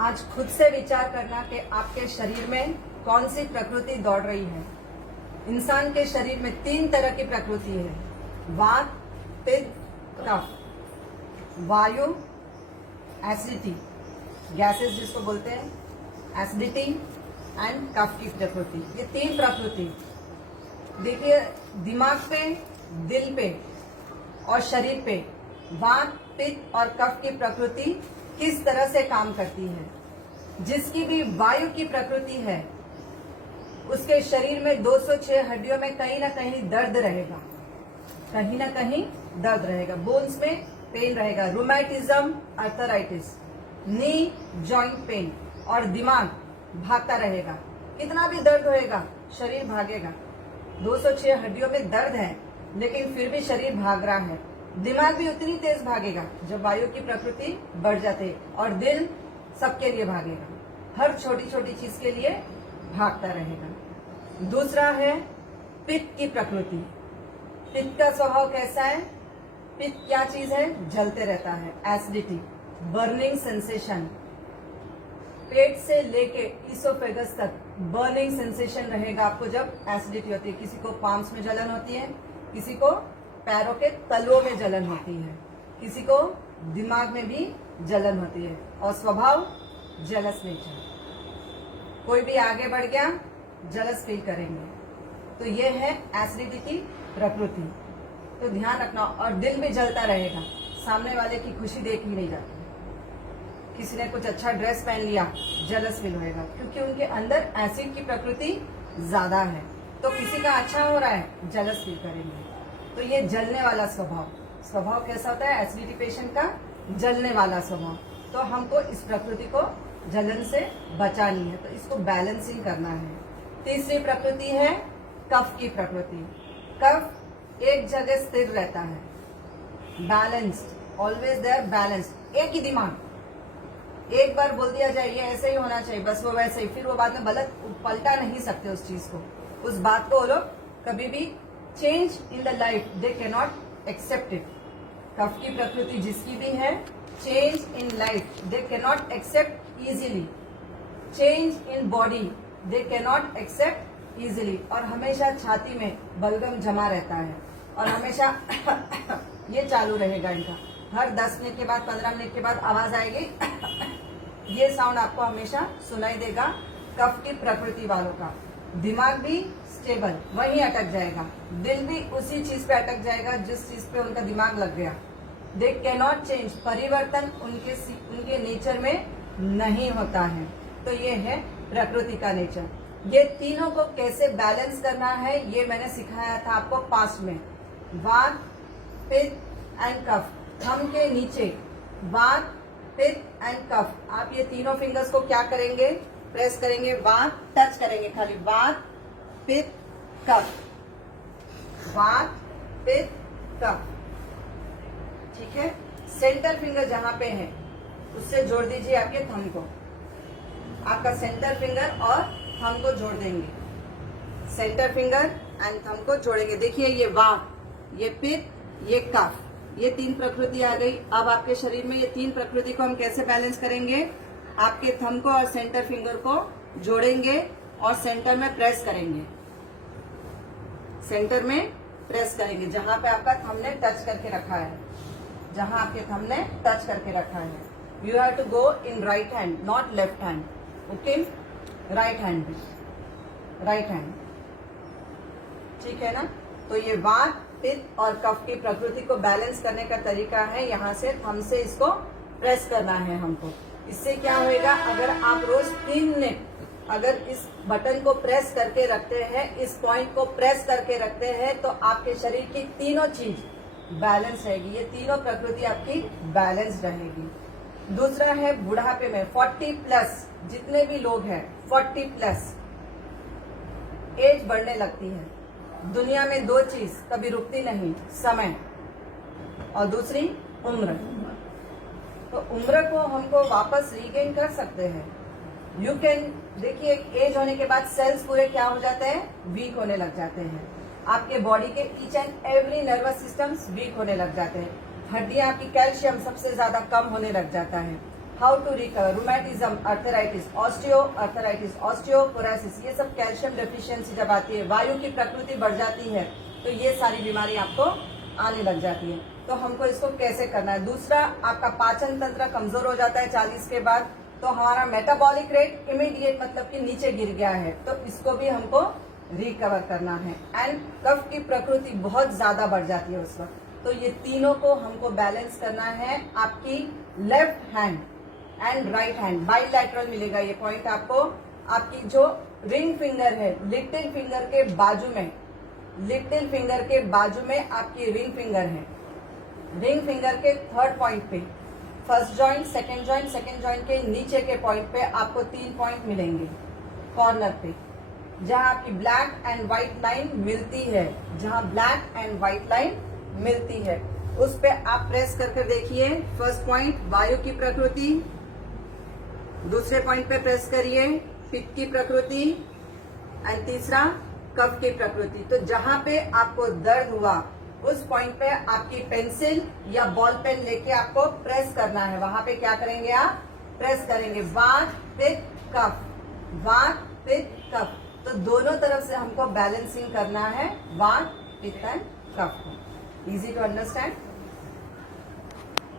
आज खुद से विचार करना कि आपके शरीर में कौन सी प्रकृति दौड़ रही है। इंसान के शरीर में 3 तरह की प्रकृति है, वात, पित्त, कफ। वायु, एसिडिटी, गैसेस जिसको बोलते हैं, एसिडिटी एंड कफ की प्रकृति, ये 3 प्रकृति। देखिए, दिमाग पे, दिल पे और शरीर पे वात, पित्त और कफ की प्रकृति किस तरह से काम करती है। जिसकी भी वायु की प्रकृति है उसके शरीर में 206 हड्डियों में कहीं ना कहीं दर्द रहेगा, कहीं ना कहीं दर्द रहेगा। बोन्स में पेन रहेगा, rheumatism, arthritis, knee joint pain. और दिमाग भागता रहेगा, कितना भी दर्द होएगा शरीर भागेगा। 206 हड्डियों में दर्द है लेकिन फिर भी शरीर भाग रहा है। दिमाग भी उतनी तेज भागेगा जब वायु की प्रकृति बढ़ जाते है, और दिल सबके लिए भागेगा, हर छोटी छोटी चीज के लिए भागता रहेगा। दूसरा है पित्त की प्रकृति। पित्त का स्वभाव कैसा है? पित्त क्या चीज है? जलते रहता है, एसिडिटी, बर्निंग सेंसेशन। पेट से लेके इसोफेगस तक बर्निंग सेंसेशन रहेगा आपको जब एसिडिटी होती है। किसी को पाम्स में जलन होती है, किसी को पैरों के तलुओं में जलन होती है, किसी को दिमाग में भी जलन होती है। और स्वभाव जेलस नेचर, कोई भी आगे बढ़ गया जेलस फील करेंगे। तो ये है एसिडिटी की प्रकृति, तो ध्यान रखना। और दिल भी जलता रहेगा, सामने वाले की खुशी देख ही नहीं जाती। किसी ने कुछ अच्छा ड्रेस पहन लिया, जेलस फील होएगा, क्योंकि उनके अंदर एसिड की प्रकृति ज्यादा है। तो किसी का अच्छा हो रहा है, जेलस फील करेंगे। तो ये जलने वाला स्वभाव कैसा होता है? एसिडिटी पेशेंट का जलने वाला स्वभाव। तो हमको इस प्रकृति को जलन से बचानी है, तो इसको बैलेंसिंग करना है। तीसरी प्रकृति है कफ की प्रकृति। कफ एक जगह स्थिर रहता है, बैलेंस्ड, ऑलवेज देयर, बैलेंस्ड। एक ही दिमाग, एक बार बोल दिया जाए ये ऐसे ही होना चाहिए, बस वो वैसे ही, फिर वो बाद में गलत पलटा नहीं सकते उस चीज को। उस बात को वो लोग कभी भी change in the life they can not accept it. कफ की प्रकृति जिसकी भी है, change in life they can not accept easily. Change in body they can not accept easily. और हमेशा छाती में बलगम जमा रहता है, और हमेशा ये चालू रहेगा इनका। हर 10 मिनट के बाद, 15 मिनट के बाद आवाज आएगी, ये साउंड आपको हमेशा सुनाई देगा कफ की प्रकृति वालों का। दिमाग भी स्टेबल, वहीं अटक जाएगा, दिल भी उसी चीज पे अटक जाएगा जिस चीज पे उनका दिमाग लग गया। दे कैन नॉट चेंज, परिवर्तन उनके नेचर में नहीं होता है। तो ये है प्रकृति का नेचर। ये तीनों को कैसे बैलेंस करना है ये मैंने सिखाया था आपको पास्ट में। वात, पित्त एंड कफ, थंब के नीचे वात, पित्त एंड कफ। आप ये तीनों फिंगर्स को क्या करेंगे? प्रेस करेंगे, वात टच करेंगे, खाली वात, पित्त, कफ, वात, पित्त, कफ। ठीक है। सेंटर फिंगर जहां पे है उससे जोड़ दीजिए आपके थंब को। आपका सेंटर फिंगर और थंब को जोड़ देंगे, सेंटर फिंगर एंड थंब को जोड़ेंगे। देखिए, ये वात, ये पित्त, ये कफ, ये 3 प्रकृति आ गई। अब आपके शरीर में ये 3 प्रकृति को हम कैसे बैलेंस करेंगे? आपके थंब को और सेंटर फिंगर को जोड़ेंगे और सेंटर में प्रेस करेंगे। सेंटर में प्रेस करेंगे जहां पे आपका थंब ने टच करके रखा है, जहां आपके थंब ने टच करके रखा है। You have to go in right hand, not left hand. Okay, right hand भी, राइट हैंड। ठीक है ना। तो ये वात, पित्त और कफ की प्रकृति को बैलेंस करने का तरीका है, यहाँ से थंब से इसको प्रेस करना है हमको। इससे क्या होएगा? अगर आप रोज 3 मिनट अगर इस बटन को प्रेस करके रखते हैं, इस पॉइंट को प्रेस करके रखते हैं, तो आपके शरीर की तीनों चीज बैलेंस रहेगी। ये तीनों प्रकृति आपकी बैलेंस रहेगी। दूसरा है बुढ़ापे में, 40 प्लस जितने भी लोग हैं, 40 प्लस एज बढ़ने लगती है। दुनिया में 2 चीज कभी रुकती नहीं, समय और दूसरी उम्र। तो उम्र को हमको वापस रीगेन कर सकते हैं। यू कैन, देखिए, एज होने के बाद सेल्स पूरे क्या हो जाते हैं? वीक होने लग जाते हैं। आपके बॉडी के each and every nervous systems weak होने लग जाते हैं। हड्डियां आपकी, कैल्शियम सबसे ज्यादा कम होने लग जाता है। How to recover, rheumatism, arthritis, osteoporosis, ये सब कैल्शियम डेफिशिएंसी जब आती है, वायु की प्रकृति बढ़ जाती है, तो ये सारी बीमारी आपको आने लग जाती है। तो हमको इसको कैसे करना है। दूसरा, आपका पाचन तंत्र कमजोर हो जाता है 40 के बाद, तो हमारा मेटाबॉलिक रेट इमीडिएट मतलब कि नीचे गिर गया है, तो इसको भी हमको रिकवर करना है। एंड कफ की प्रकृति बहुत ज्यादा बढ़ जाती है उस वक्त, तो ये तीनों को हमको बैलेंस करना है। आपकी left hand and right hand bilateral मिलेगा ये पॉइंट आपको। आपकी जो रिंग फिंगर है, लिटिल फिंगर के बाजू में, लिटिल फिंगर के बाजू में आपकी रिंग फिंगर है। रिंग फिंगर के थर्ड पॉइंट पे फर्स्ट जॉइंट, सेकंड जॉइंट के नीचे के पॉइंट पे आपको 3 पॉइंट मिलेंगे कॉर्नर पे, जहां आपकी ब्लैक एंड व्हाइट लाइन मिलती है, जहां ब्लैक एंड व्हाइट लाइन मिलती है, उस पे आप प्रेस करके देखिए। फर्स्ट पॉइंट वायु की प्रकृति, दूसरे पॉइंट पे प्रेस करिए पित्त की प्रकृति, एंड तीसरा कफ की प्रकृति। तो जहां पे आपको दर्द हुआ उस पॉइंट पे आपकी पेंसिल या बॉल पेन लेके आपको प्रेस करना है। वहां पे क्या करेंगे, आप प्रेस करेंगे वात पित्त कफ, वात पित्त कफ। तो दोनों तरफ से हमको बैलेंसिंग करना है वात पित्त एंड कफ को। Easy to understand.